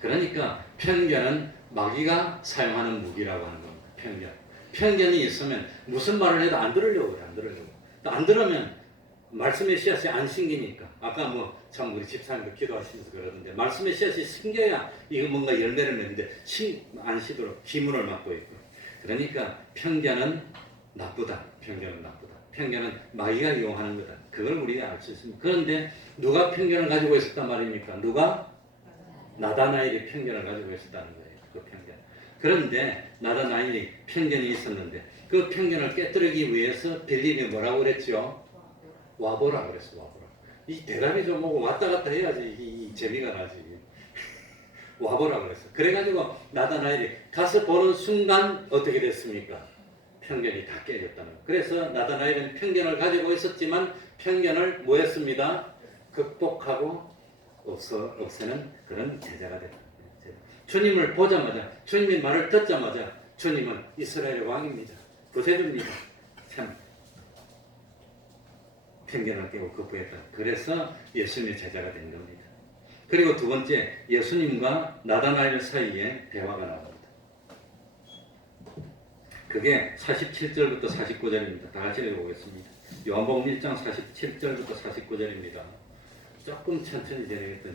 그러니까 편견은 마귀가 사용하는 무기라고 하는 겁니다. 편견. 편견이 있으면 무슨 말을 해도 안 들으려고 그래. 안 들으려고. 안 들으면 말씀의 씨앗이 안 심기니까. 아까 뭐 참 우리 집사님도 기도하시면서 그러던데 말씀의 씨앗이 심겨야 이거 뭔가 열매를 맺는데 안 시도록 기문을 막고 있고. 그러니까 편견은 나쁘다. 편견은 나쁘다. 편견은 마귀가 이용하는 거다. 그걸 우리가 알 수 있습니다. 그런데 누가 편견을 가지고 있었단 말입니까? 누가? 나다나엘이 편견을 가지고 있었다는 거예요. 그 편견. 그런데 나다나엘이 편견이 있었는데 그 편견을 깨뜨리기 위해서 빌립이 뭐라고 그랬죠? 와보라 그랬어. 와보라. 이 대답이 좀 오고 왔다 갔다 해야지 이 재미가 나지. 와보라 그랬어. 그래가지고 나다나엘이 가서 보는 순간 어떻게 됐습니까? 편견이 다 깨졌다는 거예요. 그래서 나다나엘은 편견을 가지고 있었지만 편견을 뭐 했습니다? 극복하고 없애는 그런 제자가 됐다. 주님을 보자마자, 주님의 말을 듣자마자 주님은 이스라엘의 왕입니다. 구세주입니다. 참 편견을 깨고 극복했다. 그래서 예수님의 제자가 된 겁니다. 그리고 두 번째, 예수님과 나다나엘 사이에 대화가 나옵니다. 그게 47절부터 49절입니다. 다 같이 읽어보겠습니다. 요한복음 1장 47절부터 49절입니다. 조금 천천히 진행했더니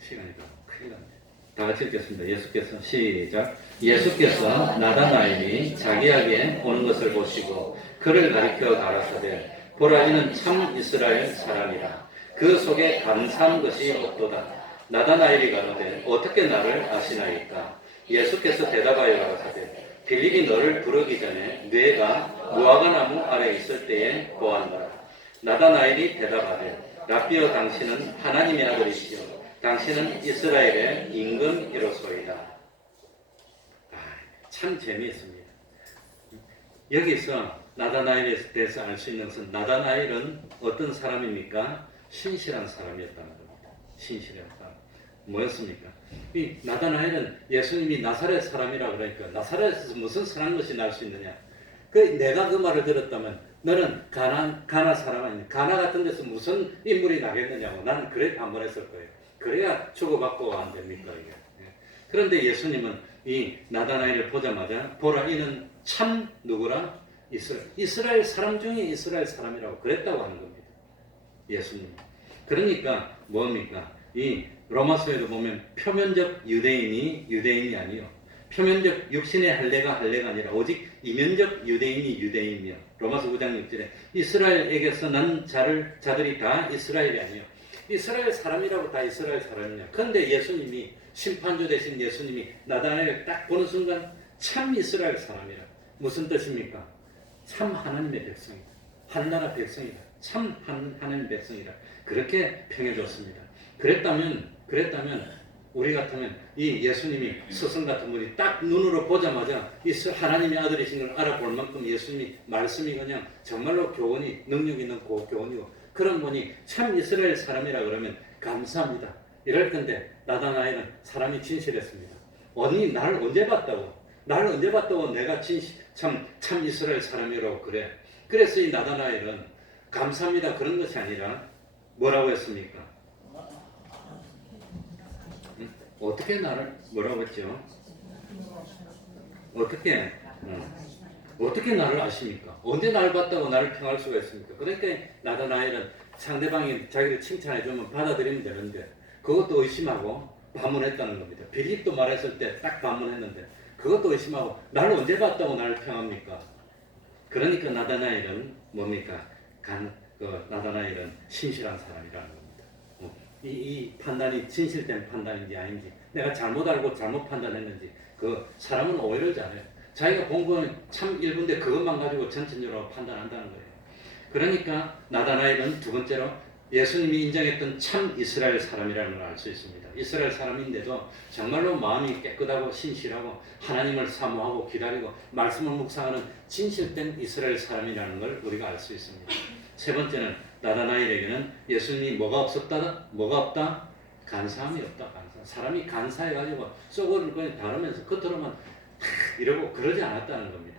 시간이 더 큰일 납니다. 다 같이 읽겠습니다. 예수께서 시작. 예수께서 나다나엘이 자기에게 오는 것을 보시고 그를 가리켜 가라사대 보라 이는 참 이스라엘 사람이라. 그 속에 감사한 것이 없도다. 나다나엘이 가로되 어떻게 나를 아시나이까? 예수께서 대답하여 가라사대 빌립이 너를 부르기 전에 네가 무화과 나무 아래 있을 때에 보았노라. 나다나엘이 대답하되 라비여 당신은 하나님의 아들이시요 당신은 이스라엘의 임금이로소이다. 참 재미있습니다. 여기서 나다나엘에 대해서 알 수 있는 것은 나다나엘은 어떤 사람입니까? 신실한 사람이었다는 겁니다. 신실한 사람. 뭐였습니까? 이 나다나엘은 예수님이 나사렛 사람이라 그러니까 나사렛에서 무슨 선한 것이 날 수 있느냐? 내가 그 말을 들었다면 너는 가나 사람 아니냐? 가나 같은 데서 무슨 인물이 나겠느냐고 나는 그래 반문했을 거예요. 그래야 주고받고 안 됩니까 이게? 그런데 예수님은 이 나다나엘을 보자마자 보라 이는 참 누구라? 이스라엘 사람 중에 이스라엘 사람이라고 그랬다고 하는 겁니다. 예수님. 그러니까 뭡니까? 이 로마서에도 보면 표면적 유대인이 아니요. 표면적 육신의 할례가 아니라 오직 이면적 유대인이 유대인이며 로마서 9장 6절에 이스라엘에게서 난 자들이 다 이스라엘이 아니요. 이스라엘 사람이라고 다 이스라엘 사람이냐. 그런데 예수님이 심판주 되신 예수님이 나다나엘을 딱 보는 순간 참 이스라엘 사람이라. 무슨 뜻입니까? 참 하나님의 백성이다. 한나라 백성이다. 참 하나님의 백성이다. 그렇게 평해줬습니다. 그랬다면 우리 같으면 이 예수님이 스승 같은 분이 딱 눈으로 보자마자 이 하나님의 아들이신 걸 알아볼 만큼 예수님이 말씀이 그냥 정말로 교훈이 능력 있는 교훈이고 그런 분이 참 이스라엘 사람이라 그러면 감사합니다. 이럴 건데 나다나엘은 사람이 진실했습니다. 언니 나를 언제 봤다고? 나를 언제 봤다고 내가 참 이스라엘 사람이라고 그래. 그래서 이 나다나엘은 감사합니다 그런 것이 아니라 뭐라고 했습니까? 어떻게 나를 뭐라고 했죠? 어떻게 나를 아십니까? 언제 나를 봤다고 나를 평할 수가 있습니까? 그러니까 나다나엘은 상대방이 자기를 칭찬해주면 받아들이면 되는데 그것도 의심하고 반문했다는 겁니다. 빌립도 말했을 때 딱 반문했는데 그것도 의심하고 나를 언제 봤다고 나를 평합니까? 그러니까 나다나엘은 뭡니까? 나다나엘은 신실한 사람이라는 겁니다. 이 판단이 진실된 판단인지 아닌지 내가 잘못 알고 잘못 판단했는지 그 사람은 오해를 잘해요. 자기가 공부는 참 일부인데 그것만 가지고 전체적으로 판단한다는 거예요. 그러니까 나다나엘은 두 번째로 예수님이 인정했던 참 이스라엘 사람이라는 걸 알 수 있습니다. 이스라엘 사람인데도 정말로 마음이 깨끗하고 신실하고 하나님을 사모하고 기다리고 말씀을 묵상하는 진실된 이스라엘 사람이라는 걸 우리가 알 수 있습니다. 세 번째는 나다나엘에게는 예수님이 뭐가 없다? 간사함이 없다. 사람이 간사해가지고 속을 그냥 다루면서 겉으로만 이러고 그러지 않았다는 겁니다.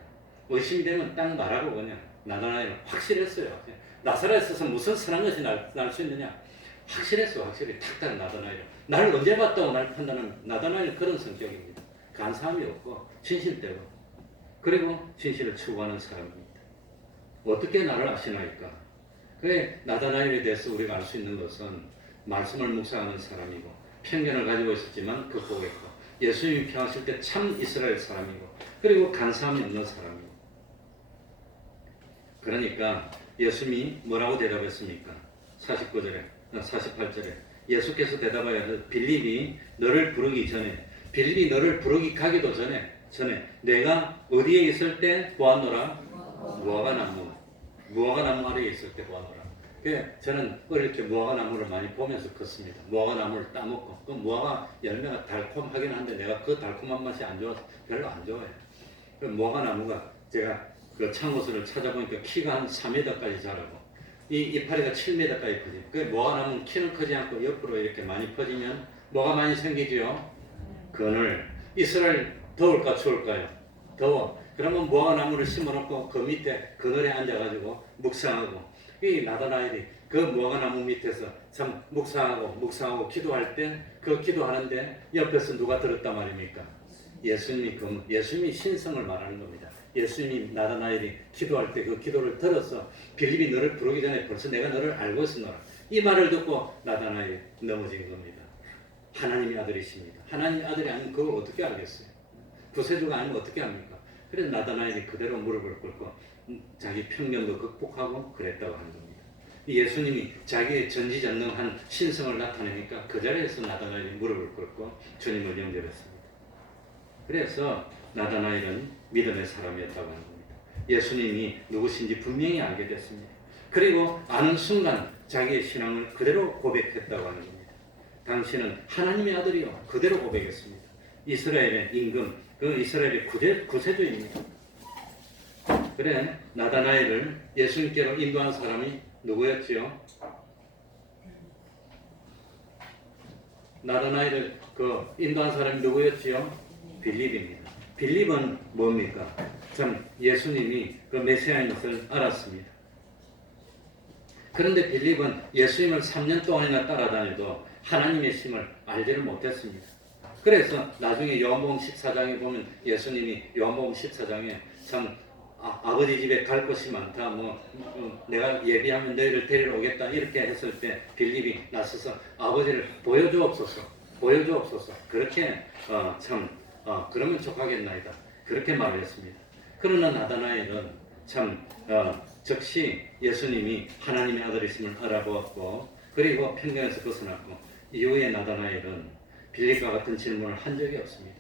의심이 되면 딱 말하고 그냥 나다나엘은 확실했어요. 나사렛에서 무슨 선한 것이 날 수 있느냐? 확실했어. 확실히 탁탁 나다나엘. 나를 언제 봤다고 날 판단하는 나다나엘 그런 성격입니다. 간사함이 없고 진실되고 그리고 진실을 추구하는 사람입니다. 어떻게 나를 아시나이까? 그래 나다나엘에 대해서 우리가 알 수 있는 것은 말씀을 묵상하는 사람이고 편견을 가지고 있었지만 극복했고 예수님이 평하실 때 참 이스라엘 사람이고 그리고 간사함이 없는 사람이고 그러니까 예수님이 뭐라고 대답했습니까? 49절에 48절에 예수께서 대답하여 빌립이 너를 부르기 전에 빌립이 너를 부르기 가기도 전에 내가 어디에 있을 때 보았노라? 무화과 나무 아래에 있을 때 보았노라. 저는 어릴 때 무화과 나무를 많이 보면서 컸습니다. 무화과 나무를 따먹고 그 무화과 열매가 달콤하긴 한데 내가 그 달콤한 맛이 안 좋아서 별로 안 좋아해요. 그 무화과 나무가 제가 그 창호수를 찾아보니까 키가 한 4m까지 자라고 이 이파리가 7m까지 퍼집니다. 그 무화과 나무는 키는 크지 않고 옆으로 이렇게 많이 퍼지면 뭐가 많이 생기지요? 그늘. 이스라엘 더울까 추울까요? 더워. 그러면 무화과 나무를 심어놓고 그 밑에 그늘에 앉아가지고 묵상하고 이 나다나엘이 그 무화과 나무 밑에서 참 묵상하고 기도할 때 그 기도하는데 옆에서 누가 들었단 말입니까? 예수님이 신성을 말하는 겁니다. 예수님이 나다나엘이 기도할 때 그 기도를 들어서 빌립이 너를 부르기 전에 벌써 내가 너를 알고 있었노라. 이 말을 듣고 나다나엘이 넘어진 겁니다. 하나님의 아들이십니다. 하나님의 아들이 아니면 그걸 어떻게 알겠어요? 구세주가 아니면 어떻게 합니까? 그래서 나다나엘이 그대로 무릎을 꿇고 자기 편견도 극복하고 그랬다고 하는 겁니다. 예수님이 자기의 전지전능한 신성을 나타내니까 그 자리에서 나다나엘이 무릎을 꿇고 주님을 영접했습니다. 그래서 나다나엘은 믿음의 사람이었다고 하는 겁니다. 예수님이 누구신지 분명히 알게 됐습니다. 그리고 아는 순간 자기의 신앙을 그대로 고백했다고 하는 겁니다. 당신은 하나님의 아들이요. 그대로 고백했습니다. 이스라엘의 임금, 그 이스라엘의 구세주입니다. 그래 나다나엘을 예수님께로 인도한 사람이 누구였지요? 나다나엘을 인도한 사람이 누구였지요? 빌립입니다. 빌립은 뭡니까? 참 예수님이 그 메시아인 것을 알았습니다. 그런데 빌립은 예수님을 3년 동안이나 따라다녀도 하나님의 심을 알지를 못했습니다. 그래서 나중에 요한복음 14장에 보면 예수님이 요한복음 14장에 참 아버지 집에 갈 곳이 많다. 내가 예비하면 너희를 데리러 오겠다. 이렇게 했을 때 빌립이 나서서 아버지를 보여주옵소서. 그렇게 그러면 족하겠나이다. 그렇게 말을 했습니다. 그러나 나다나엘은 즉시 예수님이 하나님의 아들이심을 알아보았고 그리고 편견에서 벗어났고 이후에 나다나엘은 빌립과 같은 질문을 한 적이 없습니다.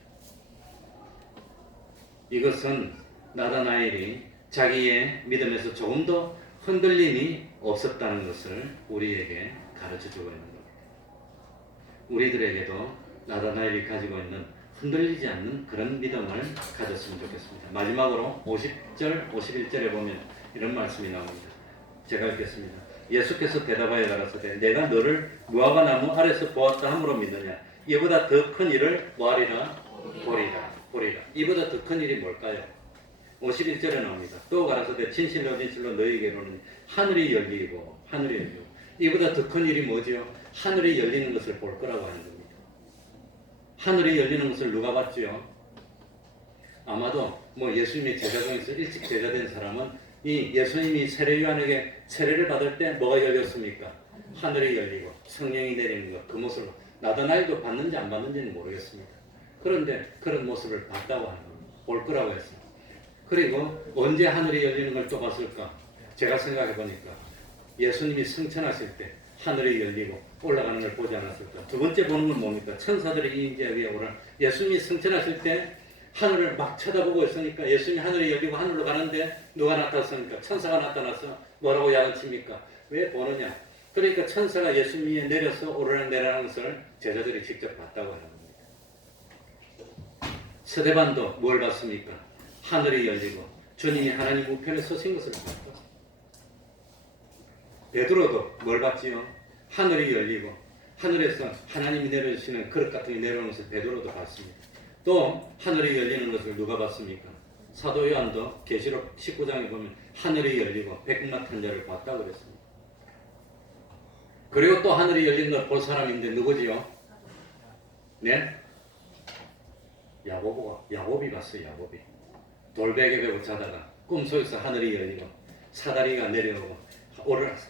이것은 나다나엘이 자기의 믿음에서 조금 더 흔들림이 없었다는 것을 우리에게 가르쳐주고 있는 겁니다. 우리들에게도 나다나엘이 가지고 있는 흔들리지 않는 그런 믿음을 가졌으면 좋겠습니다. 마지막으로 50절, 51절에 보면 이런 말씀이 나옵니다. 제가 읽겠습니다. 예수께서 대답하여 가라사대 내가 너를 무화과 나무 아래서 보았다 함으로 믿느냐? 이보다 더 큰 일을 뭐하리라? 보리라. 이보다 더 큰 일이 뭘까요? 51절에 나옵니다. 또 가라사대 진실로 너희에게로는 하늘이 열리고 이보다 더 큰 일이 뭐지요? 하늘이 열리는 것을 볼 거라고 하는 겁니다. 하늘이 열리는 것을 누가 봤지요? 아마도 예수님의 제자 중에서 일찍 제자된 사람은 이 예수님이 세례 요한에게 세례를 받을 때 뭐가 열렸습니까? 하늘이 열리고 성령이 내리는 것, 그 모습을 나다나엘도 봤는지 안 봤는지는 모르겠습니다. 그런데 그런 모습을 봤다고 하는 겁니다. 볼 거라고 했습니다. 그리고 언제 하늘이 열리는 걸 또 봤을까? 제가 생각해 보니까 예수님이 승천하실 때 하늘이 열리고 올라가는 걸 보지 않았을까? 두 번째 보는 건 뭡니까? 천사들이 이 인재 위에 오르는 예수님이 승천하실 때 하늘을 막 쳐다보고 있으니까 예수님이 하늘이 열리고 하늘로 가는데 누가 나타났습니까? 천사가 나타나서 뭐라고 야단칩니까? 왜 보느냐? 그러니까 천사가 예수님이 내려서 오르락내리라는 것을 제자들이 직접 봤다고 하는 겁니다. 스데반도 뭘 봤습니까? 하늘이 열리고 주님이 하나님 우편에 서신 것을 봤다. 베드로도 뭘 봤지요? 하늘이 열리고 하늘에서 하나님이 내려주시는 그릇 같은 게 내려오는 것을 베드로도 봤습니다. 또 하늘이 열리는 것을 누가 봤습니까? 사도 요한도 계시록 19장에 보면 하늘이 열리고 백마탄 자를 봤다고 그랬습니다. 그리고 또 하늘이 열린 걸 볼 사람인데 누구지요? 네? 야곱이 봤어요. 야곱이 돌베개 베고 자다가 꿈속에서 하늘이 열리고 사다리가 내려오고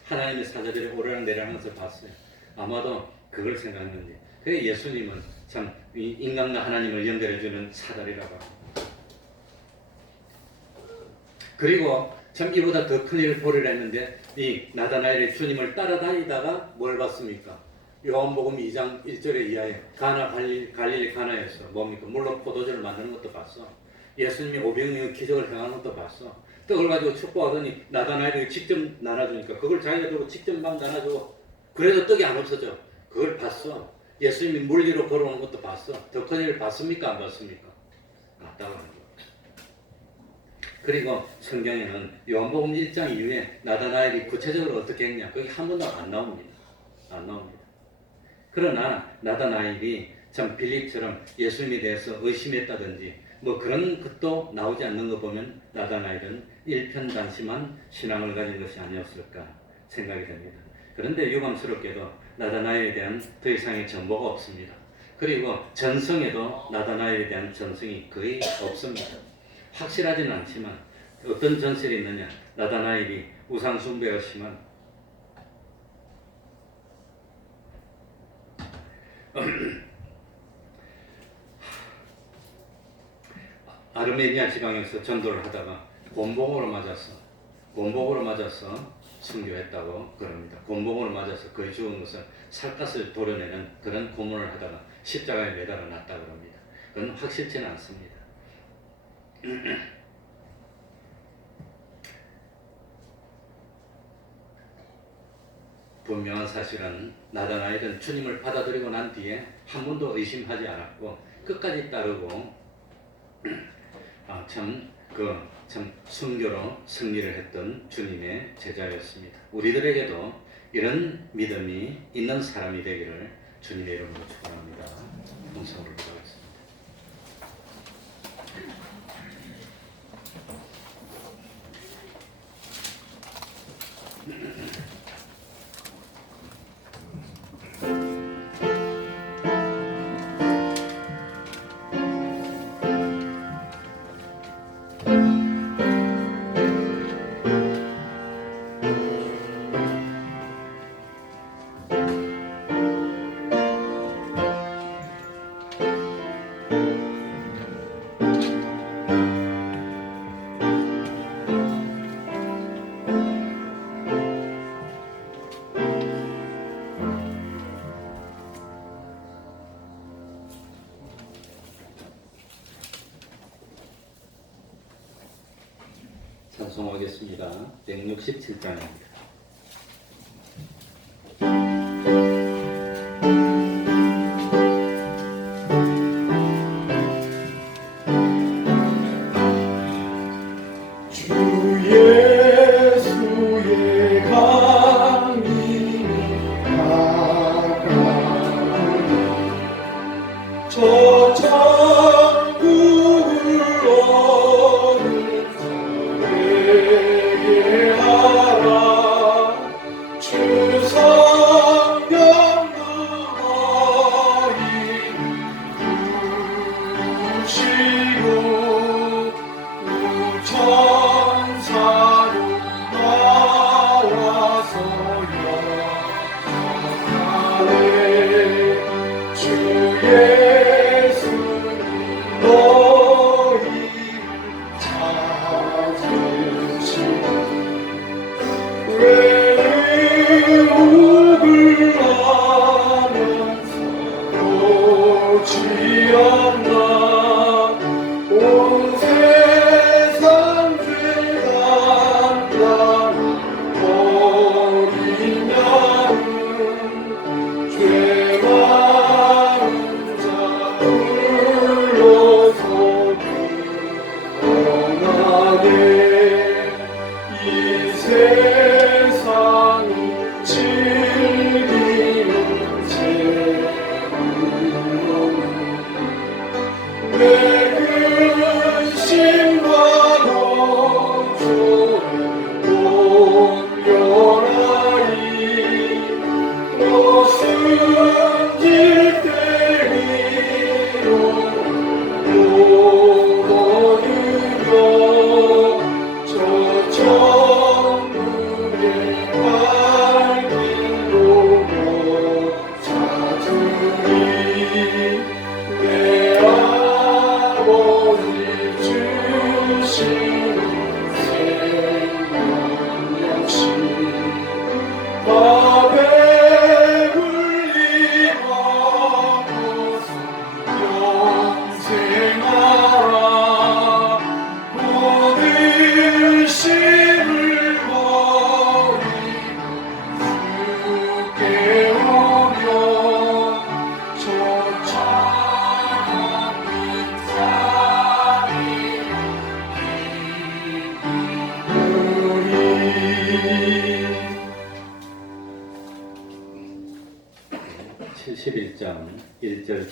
하나님의 사자들이 오르락내리락 하면서 봤어요. 아마도 그걸 생각했는지. 그래 예수님은 참 인간과 하나님을 연결해주는 사다리라고 합니다. 그리고 참 이보다 더 큰 일을 보리라 했는데 이 나다나엘이 주님을 따라다니다가 뭘 봤습니까? 요한복음 2장 1절에 이하에 갈릴리 가나에서 뭡니까? 물로 포도주를 만드는 것도 봤어. 예수님이 오병이어 기적을 행하는 것도 봤어. 떡을 가지고 축복하더니 나다나엘이 직접 나눠주니까 그걸 자기가 들고 직접 막 나눠주고 그래도 떡이 안 없어져. 그걸 봤어. 예수님이 물 위로 걸어오는 것도 봤어. 더 큰 일을 봤습니까? 안 봤습니까? 봤다고 하는 거예요. 그리고 성경에는 요한복음 1장 이후에 나다나엘이 구체적으로 어떻게 했냐 거기 한 번도 안 나옵니다. 안 나옵니다. 그러나 나다나엘이 참 빌립처럼 예수님에 대해서 의심했다든지 뭐 그런 것도 나오지 않는 거 보면 나다나엘은 일편단심한 신앙을 가진 것이 아니었을까 생각이 됩니다. 그런데 유감스럽게도 나다나엘에 대한 더 이상의 정보가 없습니다. 그리고 전성에도 나다나엘에 대한 전성이 거의 없습니다. 확실하지는 않지만 어떤 전설이 있느냐. 나다나엘이 우상 숭배가 심한 아르메니아 지방에서 전도를 하다가 곤봉으로 맞아서 순교했다고 그럽니다. 곤봉으로 맞아서 거의 죽은 것은 살갗을 도려내는 그런 고문을 하다가 십자가에 매달아 놨다 그럽니다. 그건 확실치는 않습니다. 분명한 사실은 나다나엘은 주님을 받아들이고 난 뒤에 한 번도 의심하지 않았고 끝까지 따르고 참 순교로 승리를 했던 주님의 제자였습니다. 우리들에게도 이런 믿음이 있는 사람이 되기를 주님의 이름으로 축원합니다. 봉사를 기도하겠습니다. 찬송하겠습니다. 167장입니다.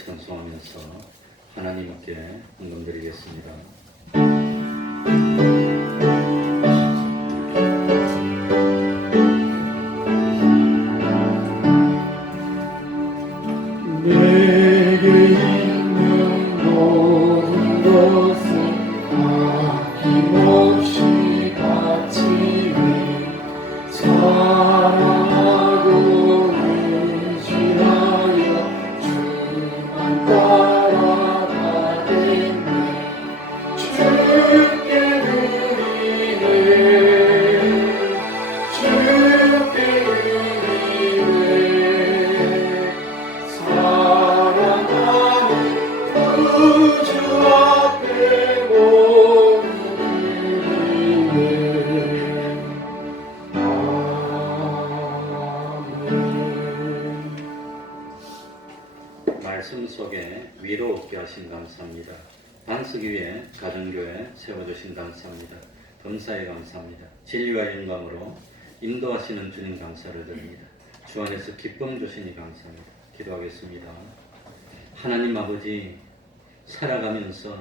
찬송하면서 하나님께 헌금드리겠습니다. 내게 있는 모든 것을 아낌없이 바치네. 사랑하고 의지하여 주만 따라가겠네. 주께 드리네. 주께 드리네. 사랑하는 주 앞에 몸을 드리네. 말씀 속에 위로 얻게 하신 감사합니다. 반석 위에 가정교회 세워주신 감사합니다. 범사에 감사합니다. 진리와 영광으로 인도하시는 주님 감사를 드립니다. 주 안에서 기쁨 주시니 감사합니다. 기도하겠습니다. 하나님 아버지, 살아가면서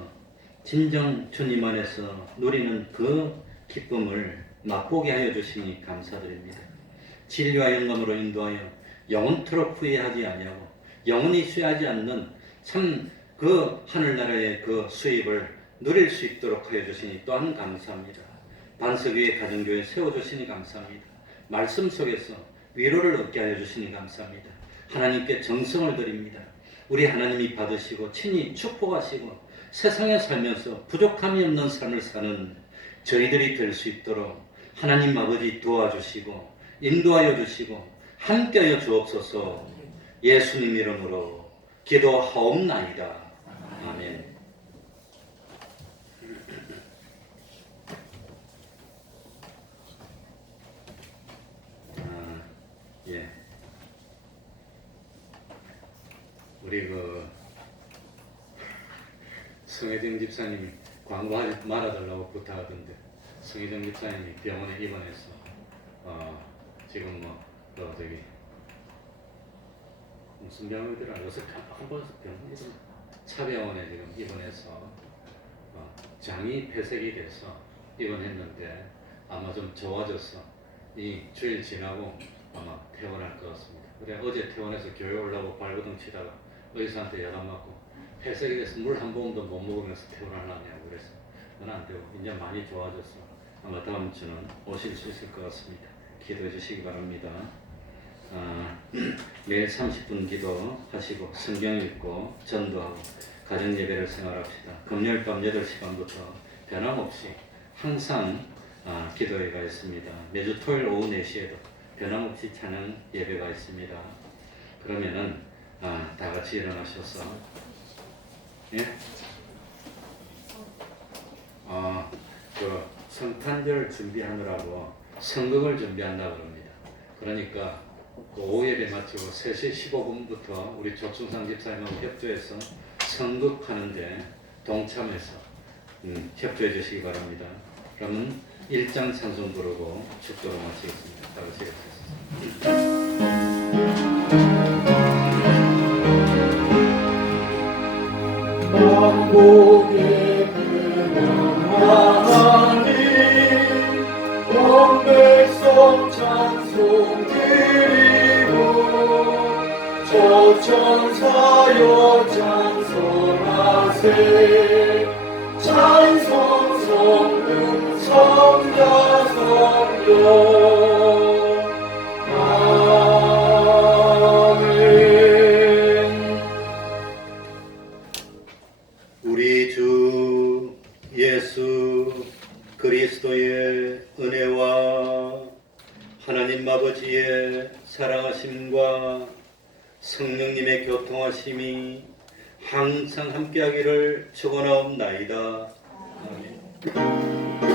진정 주님 안에서 누리는 그 기쁨을 맛보게 하여 주시니 감사드립니다. 진리와 영광으로 인도하여 영원토록 후회하지 아니하고 영원히 쇠하지 않는 참 그 하늘나라의 그 수입을 누릴 수 있도록 하여 주시니 또한 감사합니다. 반석 위에 가정교회 세워주시니 감사합니다. 말씀 속에서 위로를 얻게 하여 주시니 감사합니다. 하나님께 정성을 드립니다. 우리 하나님이 받으시고 친히 축복하시고 세상에 살면서 부족함이 없는 삶을 사는 저희들이 될 수 있도록 하나님 아버지 도와주시고 인도하여 주시고 함께하여 주옵소서. 예수님 이름으로 기도하옵나이다. 아멘. 예. 우리 성혜정 집사님이 광고하지 말아달라고 부탁하던데 성혜정 집사님이 병원에 입원해서 지금 저기 무슨 병이더라 요새 한번 병원 차병원에 지금 입원해서 장이 폐색이 돼서 입원했는데 아마 좀 좋아져서 이 주일 지나고 아마 퇴원할 것 같습니다. 그래 어제 퇴원해서 교회 오려고 발버둥 치다가 의사한테 야단 맞고 폐색이 돼서 물 한 모금도 못 먹으면서 퇴원하려냐고 그래서 그건 안 되고 이제 많이 좋아져서 아마 다음 주는 오실 수 있을 것 같습니다. 기도해 주시기 바랍니다. 매일 30분 기도하시고 성경 읽고 전도하고 가정예배를 생활합시다. 금요일 밤 8시 반부터 변함없이 항상 기도회가 있습니다. 매주 토요일 오후 4시에도 변함없이 찬양 예배가 있습니다. 그러면은 다 같이 일어나셔서 예? 그 성탄절 준비하느라고 성극을 준비한다 그럽니다. 그러니까 그 오후 예배 마치고 3시 15분부터 우리 조충상 집사님하고 협조해서 성극하는데 동참해서 협조해 주시기 바랍니다. 그러면 1장 찬송 부르고 축도로 마치겠습니다. 다 같이 만복의 그냥 하나님 온 백성 찬송 드리고 저천사여 찬송하세 찬송 성령 성자 성령 우리 주 예수 그리스도의 은혜와 하나님 아버지의 사랑하심과 성령님의 교통하심이 항상 함께하기를 축원하옵나이다. 아멘.